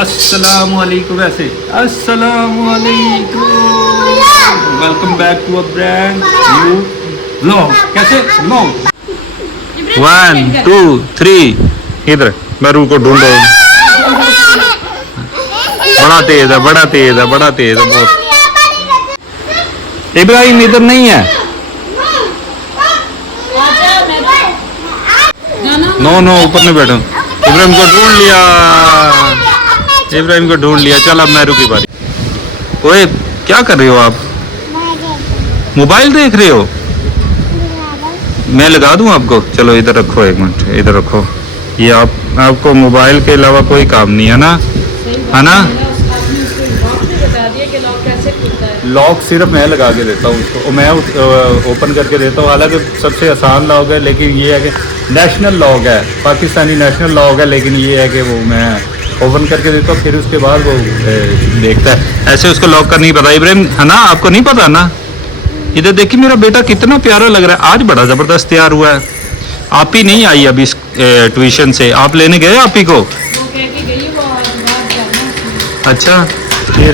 अस्सलामुअलैकुम वैसे अस्सलामुअलैकुम welcome back to a brand new vlog. कैसे व्लॉग 1 2 3 इधर मेरू को ढूंढो। बड़ा तेज है बड़ा तेज है बड़ा तेज है बहुत। इब्राहिम इधर नहीं है। नो नो ऊपर नहीं बैठो। इब्राहिम को ढूंढ लिया इब्राहिम को ढूंढ लिया। चल अब मेरू की बारी। ओए क्या कर रहे हो आप? मोबाइल देख रहे हो? मैं लगा दूं आपको? चलो इधर रखो एक मिनट इधर रखो। ये आपको मोबाइल के अलावा कोई काम नहीं है ना? है ना? लॉक सिर्फ मैं लगा के देता हूँ उसको। मैं ओपन करके देता हूँ। हालांकि सबसे आसान लॉक है लेकिन ये है कि नेशनल लॉक है, पाकिस्तानी नेशनल लॉक है, लेकिन ये है कि वो मैं ओपन करके देता हूँ फिर उसके बाद वो देखता है। ऐसे उसको लॉक का नहीं पता। इब्राहिम है ना, आपको नहीं पता ना? इधर देखिए मेरा बेटा कितना प्यारा लग रहा है। आज बड़ा ज़बरदस्त तैयार हुआ है। आप ही नहीं आई अभी ट्यूशन से? आप लेने गए आप ही को? अच्छा फिर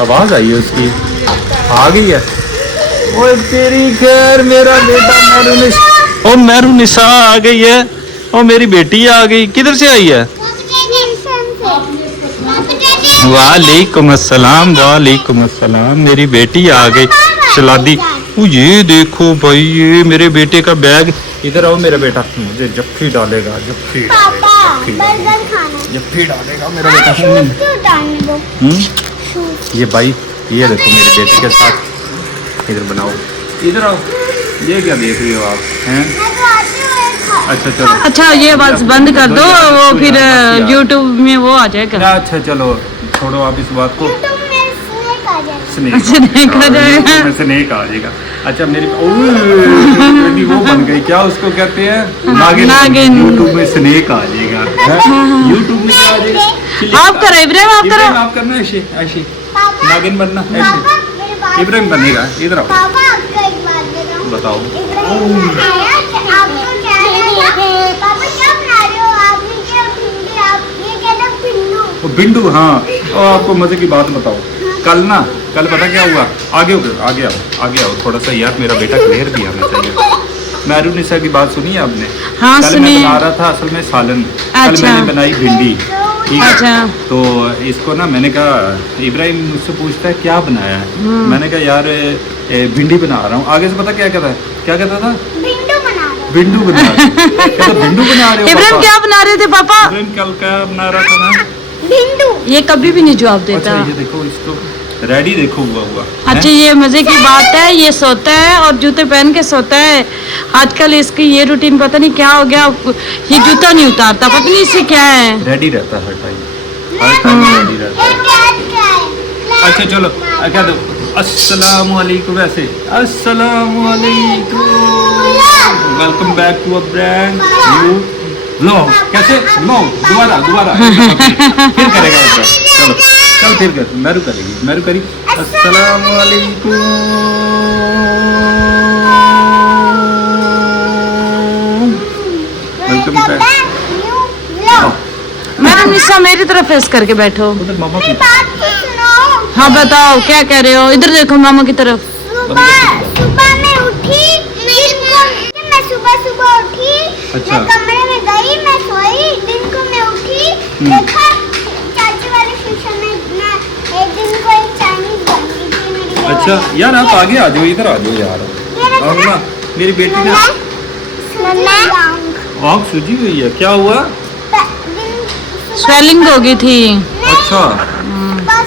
आवाज़ आई है उसकी, आ गई है। ओए तेरी खैर मेरा बेटा मेरू निशा आ गई है। ओ मेरी बेटी आ गई। किधर से आई है? वालेकुम अस्सलाम वालेकुम अस्सलाम। मेरी बेटी आ गई सलादी। ये देखो भाई ये मेरे बेटे का बैग। इधर आओ मेरा बेटा, मुझे जफ्फी डालेगा जफ्फी डालेगा मेरा बेटा। ये भाई ये देखो मेरे बेटे के साथ। इधर बनाओ इधर आओ। ये क्या देख रही हो आप हैं? अच्छा चलो अच्छा ये बस बंद कर दो वो फिर YouTube में वो आ जाएगा। अच्छा चलो छोड़ो आप इस बात को। स्नेक आ जाएगा। स्नेक आ जाएगा। अच्छा मेरी वो बन गई क्या उसको कहते हैं? नागिन। यूट्यूब में स्नेक आ जाएगा। यूट्यूब में क्या आ जाएगा? आप करो इब्राहिम आप करो। आप करना ऐसे ऐसे नागिन बनना ऐसे। इब्राहिम बनेगा। इधर आओ बताओ। बिंदु हाँ। और आपको मजे की बात बताओ, कल पता क्या हुआ? आगे आओ थोड़ा सा यार। मेरा बेटा क्लियर भी आना चाहिए। मेरू निशा की बात सुनी आपने? हाँ, कल मैं बना रहा था असल में सालन। कल मैंने बनाई भिंडी। ठीक है। अच्छा। तो इसको ना मैंने कहा, इब्राहिम मुझसे पूछता है क्या बनाया है? मैंने कहा यार भिंडी बना रहा हूँ। आगे से पता क्या कहता था? भिंडू बना रहे हो? इब्राहिम क्या बना रहे थे पापा? इब्राहिम कल क्या बना रहा था ना? भिंडू। ये कभी भी नहीं जवाब देता। अच्छा, ये देखो इसको रेडी देखो हुआ। अच्छा ये मजे की बात है। ये सोता है और जूते पहन के सोता है। आजकल इसकी ये रूटीन पता नहीं क्या हो गया। ये जूता नहीं उतारता, पता नहीं इससे क्या है। रेडी रहता है हर टाइम रेडी रहता है। अच्छा चलो क्या दो अस्सलामुअलैकुम वैसे अस्सलामुअलैकुम welcome back to a brand new vlog. कैसे व्लॉग दोबारा फिर करेगा चलो चल फिर कर। मेरू करी अस्सलामुअलैकुम वेलकम बैक। मैडम निशा मेरी तरफ फेस करके बैठो। मामा की हाँ बताओ क्या कह रहे हो? इधर देखो मामा की तरफ। सुबह में उठी। मैं सुबह उठी। अच्छा। मैं कमरे में गई, मैं सोई। दिन को मैं उठी, देखा चाची वाले शीशे में मैं एक दिन को एक चाइनीज बन गई थी मेरी। अच्छा यार आप आगे आ जाओ, इधर आ जाओ यार। और ना मेरी बेटी ने आँख सूजी हुई है। क्या हुआ? स्वेलिंग हो गई थी। अच्छा।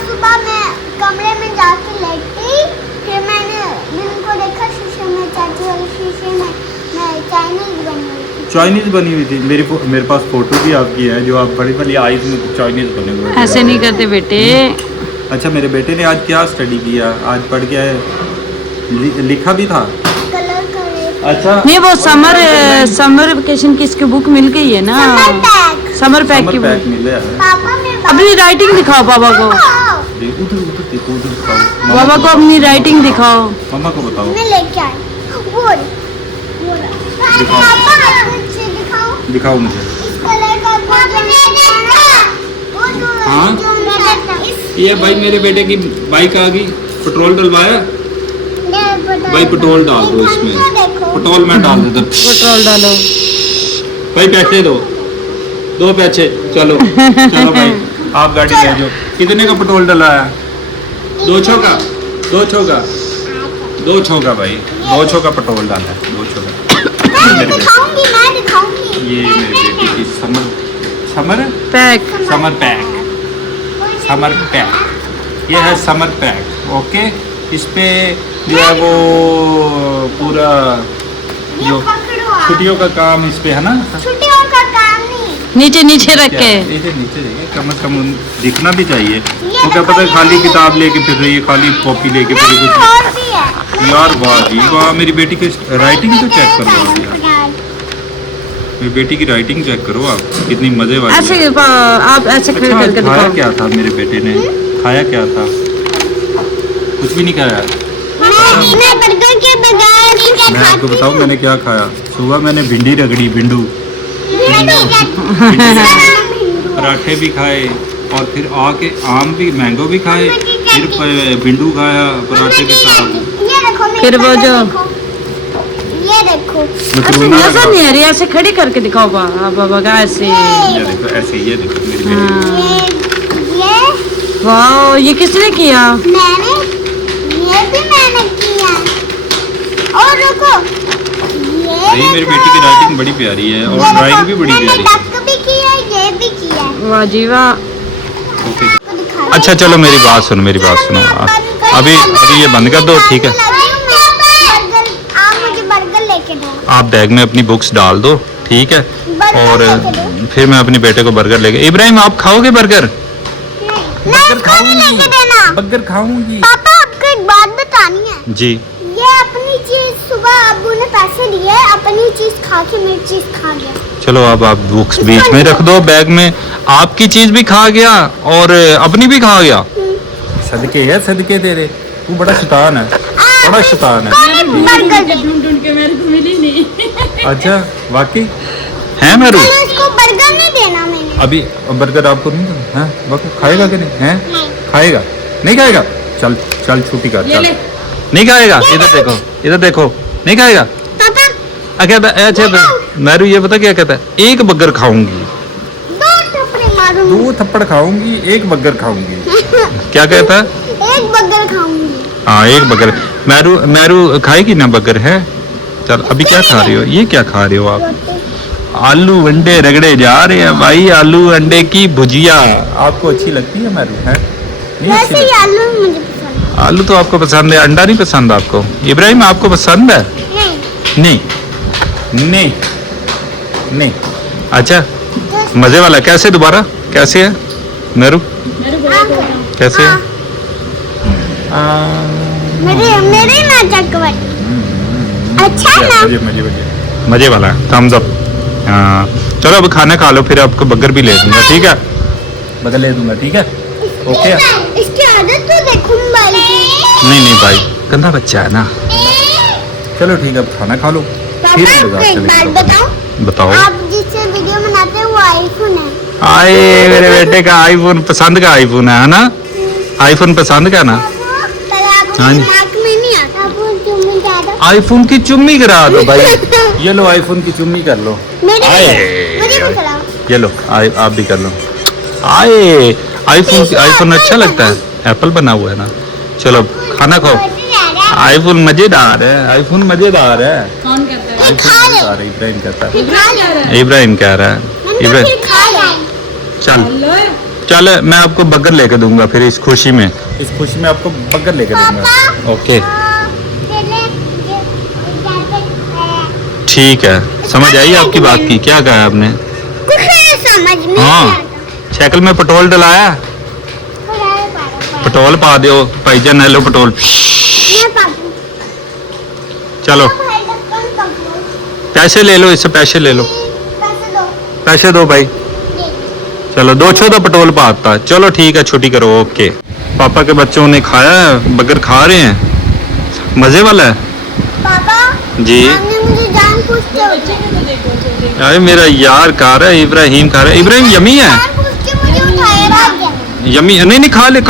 सुबह मैं कमरे में जाके लेटी, फिर मैंने दिन को देखा शीशे में, चाची वाले शीशे में मैं चाइनीज बनी हुई थी। मेरे पास फोटो भी आपकी है जो आप बड़ी बड़ी आईज में चाइनीज बने हुए। ऐसे नहीं करते बेटे। अच्छा मेरे बेटे ने आज क्या स्टडी किया? आज पढ़ के लिखा भी था। अच्छा नहीं वो समर वेकेशन की इसकी बुक मिल गई है ना? समर पैक की बुक मिला है। अपनी राइटिंग दिखाओ पापा को। उधर देखो उधर दिखाओ। पापा को अपनी राइटिंग दिखाओ। मामा को बताओ। मैं लेके आई वो दिखाओ मुझे। इस कलर का ये भाई मेरे बेटे की बाइक आ गई, पेट्रोल डलवाया भाई, पेट्रोल डाल दो इसमें, पेट्रोल में डाल देता। पेट्रोल डालो। भाई पैसे दो पैसे, चलो चलो भाई आप गाड़ी ले जाओ। कितने का पेट्रोल डलाया? 200 का, 200 का, 200 का भाई, 200 का पेट्रोल डाला है, 200 का। मैं दिखाऊंगी। ये मेरे बेटे की समर पैक। समर पैक, ये है समर पैक। ओके, इस पे जो है वो पूरा जो छुट्टियों का काम इस पे है ना, छुट्टियों का काम नहीं। नीचे रख के। नीचे देखिए, कम से कम दिखना भी चाहिए। तो क्या पता है खाली किताब लेके फिर रही है, खाली कॉपी लेके फिर रही है और भी है। कुछ। यार वाह जी वाह, मेरी बेटी की राइटिंग तो चेक करो आप यार, मेरी बेटी की राइटिंग चेक करो आप, कितनी मजे वाली ऐसे है। आप ऐसे खड़े अच्छा, करके खाया दिखाओ। क्या था मेरे बेटे ने? खाया क्या था? कुछ भी नहीं खाया। मैं बर्गर के बजाय कुछ मैं आपको बताऊं मैंने क्या खाया? सुबह मैंने भिंडी रगड़ी, भिंडू पराठे भी खाए, और फिर आके आम भी, मैंगो भी खाए, फिर भिंडू खाया पराठे के साथ। ये देखो मेरी फिर वो बर्गर जो- देखो। ये देखो ऐसे मकरूना नजर लगा। नहीं आ रही, ऐसे खड़ी करके दिखाओ बाबा ऐसे। ये देखो ऐसे, ये देखो मेरी बेटी। हाँ। ये वाह, ये किसने किया? मैंने, ये भी मैंने किया। और रुको, भाई मेरी बेटी की राइटिंग बड़ी प्यारी है और ड्राइंग भी बड़ी प्यारी है। डक भी किया, ये भी किया। वाह जी वाह। ओके। आपको दिखा रही अच्छा चलो मेरी बात सुनो, मेरी बात सुनो। अभी ये बंद कर दो, ठीक है? बर्गर, आप मुझे बर्गर लेके दो। आप बैग में अपनी बुक्स डाल दो, ठीक है? और फिर मैं अपने बेटे को बर्गर लेके। इब्राहिम आप खाओगे बर्गर? नहीं, इसको नहीं लेके देना। बर्गर खाऊंगी। पापा आपको एक बात बतानी है। जी। ये अपनी चीज, सुबह अब्बू ने पैसे दिए, अपनी चीज खा के मेरी चीज खा गया। चलो अब आप बुक्स बीच में रख दो बैग में। आपकी चीज भी खा गया और अपनी भी खा गया। सदके है, सदके तेरे। तू बड़ा शैतान है, बड़ा शैतान है। बर्गर दे। ढूंढ के मेरे को मिली नहीं। अच्छा वाकई है मेरू? चलो इसको बर्गर नहीं देना मैंने। अभी बर्गर आपको नहीं देना है? वाकई खाएगा कि नहीं है? नहीं। खाएगा नहीं खाएगा? चल चल छुट्टी कर, ले चल। ले। नहीं खाएगा? इधर देखो, इधर देखो, नहीं खाएगा? पापा कहता अच्छा मैरू ये पता क्या कहता है? एक बर्गर खाऊंगी, 2 थप्पड़ मारूंगी। 2 थप्पड़ खाऊंगी, एक बर्गर खाऊंगी। क्या कहता है? एक बर्गर खाऊंगी। हाँ एक बर्गर। मैरू मैरू खाएगी ना बर्गर है? चल अभी क्या खा रही हो? ये क्या खा रहे हो आप? रोटी। आलू अंडे रगड़े जा रहे हैं भाई, आलू अंडे की भुजिया। आपको अच्छी लगती है मैरू? है नहीं अच्छी वैसे ही लगती? आलू मुझे पसंद आलू तो आपको पसंद है, अंडा नहीं पसंद आपको? इब्राहिम आपको पसंद है? नहीं। नहीं नहीं नहीं। अच्छा मजे वाला। कैसे दोबारा कैसे है मेरू? कैसे है? मेरे मेरे ना चकवट। अच्छा ना। मजे वाला थम्स अप। हाँ चलो अब खाना खा लो, फिर आपको बर्गर भी ले दूंगा, ठीक है? बर्गर ले दूंगा, ठीक है? ओके। इसकी आदत तो देखो मोबाइल की। नहीं भाई गंदा बच्चा है ना। चलो ठीक है, अब खाना खा लो फिर पापा बाजार आपको एक चलेंगे। बात बताऊं? बताओ। आप जिससे वीडियो बनाते हैं वो आईफोन है। आए मेरे बेटे का आईफोन पसंद का आईफोन है ना? आईफोन पसंद का ना? पहले आपको हाँ जी। दिमाग में नहीं आता। आप चुम्मी ज्यादा। आईफोन की चुम्मी करा दो भाई। ये लो आईफोन की चुम्मी कर लो। मेरी आए। मुझे भी खिलाओ। ये लो आप भी कर लो। आए आईफोन अच्छा लगता है, एप्पल बना हुआ है ना। चलो अब खाना खाओ। आईफोन मजेदार है, आईफोन मजेदार है। कौन कहता है? ये आईफोन खा लो। मजेदार है, इब्राहिम कहता है। ये खा लो। इब्राहिम कह रहा है। मैंने इब्राहिम फिर खा लिया। चल हेलो। चल मैं आपको बर्गर लेके दूंगा फिर इस खुशी में आपको बर्गर लेके दूंगा। ओके ठीक है, समझ आई आपकी बात की? क्या कहा आपने? कुछ नहीं समझ में नहीं हाँ आता। साइकिल में पेट्रोल डलाया? पेट्रोल पा दो भाईजान, हेलो पेट्रोल। मैं पापू। चलो भाई ढक्कन पकड़ो। पैसे ले लो, इससे पैसे ले लो, पैसे दो। पैसे दो भाई। ये। चलो 200 तो पेट्रोल पाता। चलो ठीक है, छुट्टी करो। ओके। पापा के बच्चों ने खाया है, बर्गर खा रहे हैं, मजे वाला है पापा जी। आपने मुझे जानबूझ के अरे मेरा यार खा रहा है, इब्राहिम खा रहा है। इब्राहिम यमी है, जानबूझ के मुझे उठाया भाग गया। यम्मी नहीं नहीं खा ले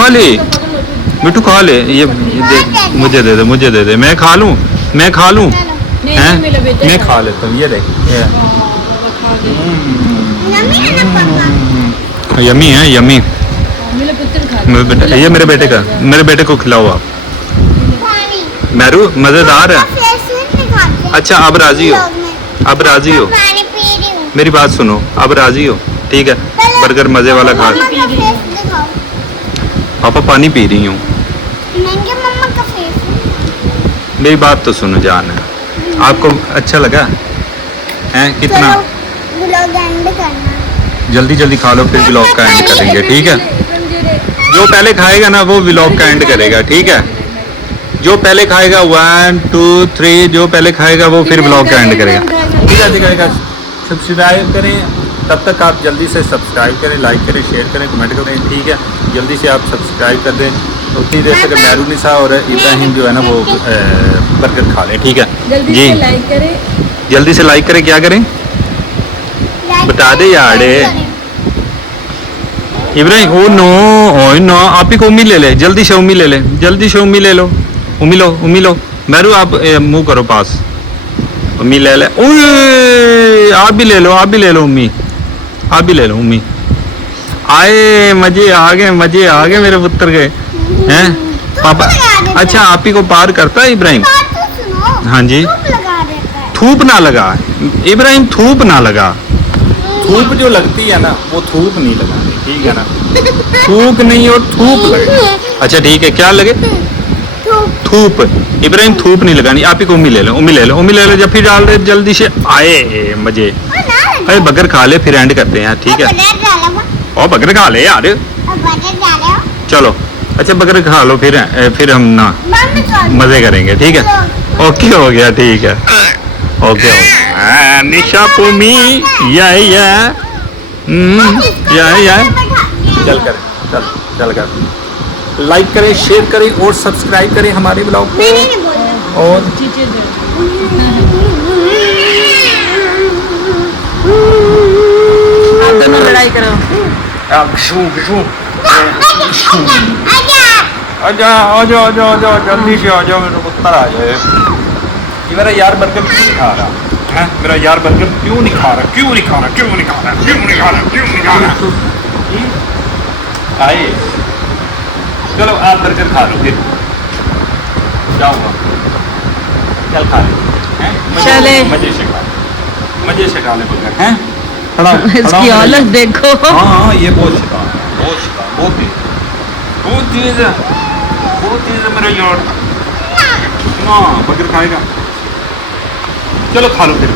मिट्टू खा ले ये दे मुझे दे दे मैं खा लूँ नहीं, हैं मेरे बेटे मैं का। खा लेता हूँ ये देख ये यम्मी है ना पापा? यम्मी है यम्मी मेरे पुत्र खा मेरे बेटे ये मेरे बेटे को खिलाओ आप पानी। मैरू मजेदार है पापा फेस नहीं खाते। अच्छा अब राजी हो व्लॉग में। अब राजी हो पानी पी रही हूँ। मेरी बात सुनो अब राजी हो ठीक है बर्गर मजे वाला खा मम्मा का फेस दिखाओ। पापा पानी पी रही हूँ मैंने मम्मा का फेस। मेरी बात तो सुनो जान आपको अच्छा लगा है कितना चलो व्लॉग एंड करना। जल्दी खा लो फिर व्लॉग का एंड करेंगे ठीक है जो पहले खाएगा ना वो व्लॉग का एंड करेगा ठीक है जो पहले खाएगा 1 2 3 जो पहले खाएगा वो फिर व्लॉग का एंड करेगा ठीक है सब्सक्राइब करें तब तक आप जल्दी से सब्सक्राइब करें लाइक करें शेयर करें कमेंट करें ठीक है जल्दी से आप सब्सक्राइब कर दें तो उतनी देर तक मैरू निसा और इब्राहिम जो है ना वो बर्गर खा लें ठीक है जल्दी जी से लाइक करें जल्दी से लाइक करें क्या करें बता दे यार इब्राहिम ओ नो आप ही को उम्मीद ले ले जल्दी से उम्मीद ले लो उम्मी लो मैरू आप मुंह करो पास उम्मी ले ले ओए आप भी ले लो उम्मी आप भी ले लो उम्मी आए मजे आ गए मेरे पुत्र के हैं पापा अच्छा आप ही को पार करता है इब्राहिम बात तो सुनो। हाँ जी धूप लगा देता है। थूप ना लगा इब्राहिम थूप ना लगा थूप जो लगती है ना वो थूप नहीं लगानी ठीक है ना थूक नहीं और थूप लगे अच्छा ठीक है क्या लगे धूप। थूप इब्राहिम थूप नहीं लगानी आप ही को उम्मी ले लो जब फिर डाल दे जल्दी से आए मजे और ना लगा। अरे बर्गर खा ले फिर एंड करते हैं ठीक है बटर डाला हुआ। और बर्गर खा ले यार और बटर डाला हो। चलो अच्छा बर्गर खा लो फिर हम ना मम्मी को। मजे करेंगे ठीक है ओके हो गया ठीक है ओके निशा पुमी या चल कर लाइक करें शेयर करें और सब्सक्राइब करें हमारे ब्लॉग को मैंने नहीं बोला। और चीजें दे आप दोनों लड़ाई करो आजा। जल्दी से आ जाओ मेरे पुत्र आ जाए ये मेरा यार बर्गर क्यों नहीं खा रहा है मेरा यार बर्गर क्यों नहीं खा रहा आए चलो आप बर्गर खा लो फिर जाऊंगा चल खा ले हैं? चले। मजे से खा ले बर्गर हैं खड़ा इसकी औलत देखो हाँ ये बहुत तेज है मेरा यार ना बर्गर खाएगा चलो खा लो फिर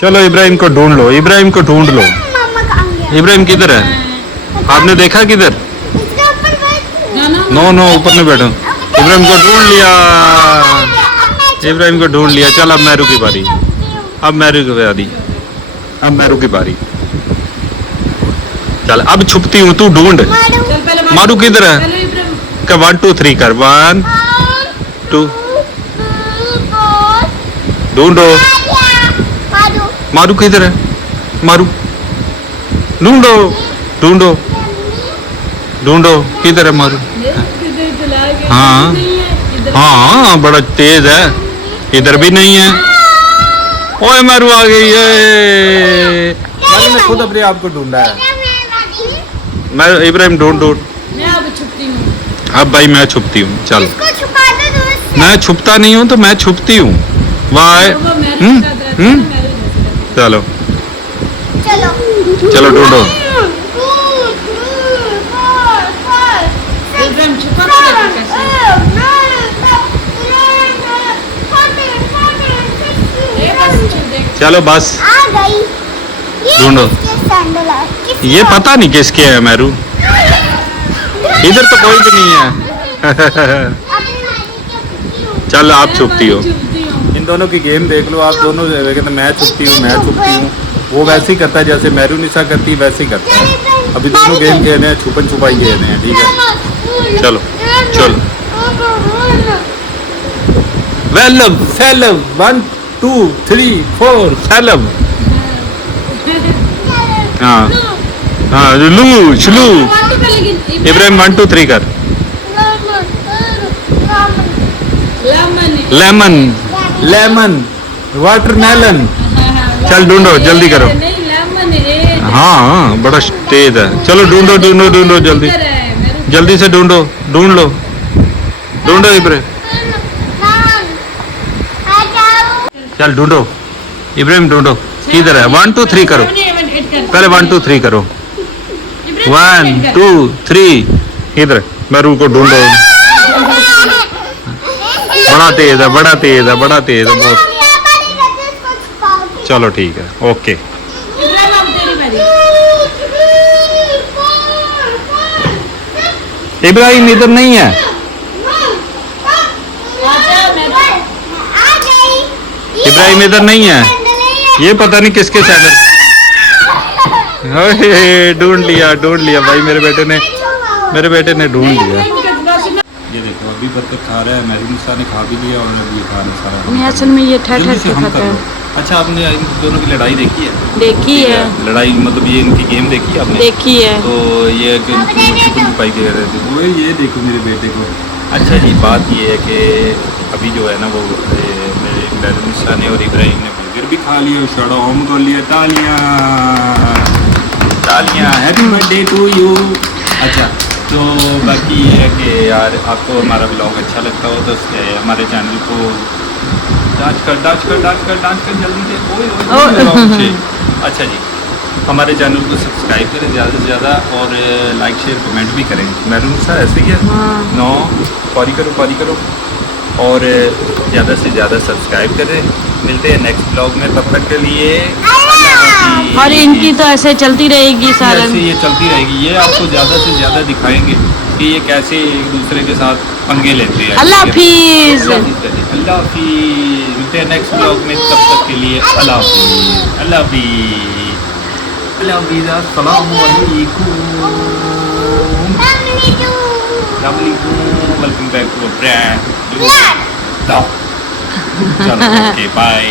चलो इब्राहिम को ढूंढ लो मम्मा कहाँ गया? इब्राहिम किधर है आपने देखा किधर इसके ऊपर बैठ। नो ऊपर नहीं बैठो इब्राहिम को ढूंढ लिया इब्राहिम को ढूंढ लिया चल अब मैरू की बारी अब मैरू की बारी चल अब छुपती हूँ तू ढूंढ मारू। चल पहले मारू किधर है पहले इब्राहिम का 1 2 3 कर 1 2 ढूंढो मारू। मारू किधर है मारू ढूंढो किधर है मारू किधर चला गया हाँ। नहीं है इधर हाँ बड़ा तेज है इधर भी नहीं है ओए मारू आ गई है मैंने खुद अपने आप को ढूंढा है मैं इब्राहिम ढूंढ मैं अब छुपती हूँ अब भाई मैं छुपती हूँ चल इसको छुपा दो तो उससे। मैं छुपता नहीं हूँ तो मैं छुपती हूँ वाह वो मेरे साथ रहता है ना, मेरे जैसे रहता चलो। चलो ढूंढो है। इब्राहिम छुपा के देखो कैसे ये बस छुप देख चलो बस आ गई। ये ढूंढो। किसके सैंडल है? किसका? ये पता नहीं किसके है मैरू इधर तो कोई भी नहीं है अपनी नानी के कुत्ती हूँ। चल आप छुपती हो छुपती हूँ इन दोनों की गेम देख लो आप दोनों कहते मैं छुपती हूँ वो वैसे ही करता है जैसे मैरू निशा करती है वैसे ही करता है अभी दोनों गेम खेल रहे हैं छुपन छुपाई खेल रहे हैं ठीक है चलो वेलम फैलम 1 2 3 4 फैलम हाँ हाँ लू छलू इब्राहिम 1 2 3 कर लेमन लेमन वाटरमेलन चल ढूंढो जल्दी करो हाँ हाँ बड़ा तेज है चलो ढूंढो ढूंढो ढूंढो जल्दी जल्दी से ढूंढो ढूंढ लो ढूंढो इब्राहिम चल ढूंढो इब्राहिम ढूंढो किधर है 1 2 3 करो पहले 1 2 3 करो 1 2 3 इधर मैं को ढूंढो बड़ा तेज है बड़ा तेज है बड़ा तेज है बहुत चलो ठीक है ओके इब्राहिम इधर नहीं है इब्राहिम इधर नहीं है ये पता नहीं किसके सैंडल ढूंढ लिया भाई मेरे बेटे ने ढूंढ लिया ये देखो अभी बत्तख खा रहा है महरूनिसा ने खा भी लिया और अभी खा रहा सारा नहीं असल में ये ठहर जल्दी से के हम खाता कर है लो अच्छा आपने इन दोनों की लड़ाई देखी है देखी है लड़ाई मतलब ये इनकी गेम देखी है आपने देखी है तो ये पाई दे रहे थे वो ये देखो मेरे बेटे को अच्छा जी बात ये है कि अभी जो है ना वो मेरे महरूनिसा ने और इब्राहिम ने बर्गर भी खा लिया शड़ा होम कर लिया तालियां हैप्पी बर्थडे टू यू अच्छा तो बाकी ये है कि यार आपको हमारा ब्लॉग अच्छा लगता हो तो हमारे चैनल को डांस कर जल्दी से ओए ओए अच्छा जी हमारे चैनल को सब्सक्राइब करें ज़्यादा से ज़्यादा और लाइक शेयर कमेंट भी करें महरूनिसा ऐसे ही है नो पॉरी करो और ज़्यादा से ज़्यादा सब्सक्राइब करें मिलते हैं नेक्स्ट ब्लॉग में तब तक के लिए और इनकी तो ऐसे चलती रहेगी सारा ऐसे ये चलती रहेगी ये आपको ज़्यादा से ज़्यादा दिखाएंगे कि ये कैसे एक दूसरे के साथ पंगे लेते हैं अल्लाह हाफिज अल्लाह हाफिज मिलते हैं नेक्स्ट ब्लॉग में तब तक के लिए अल्लाह हाफिज अस्सलाम वालेकुम वेलकम बैक टू ब्रांड चलो ओके बाय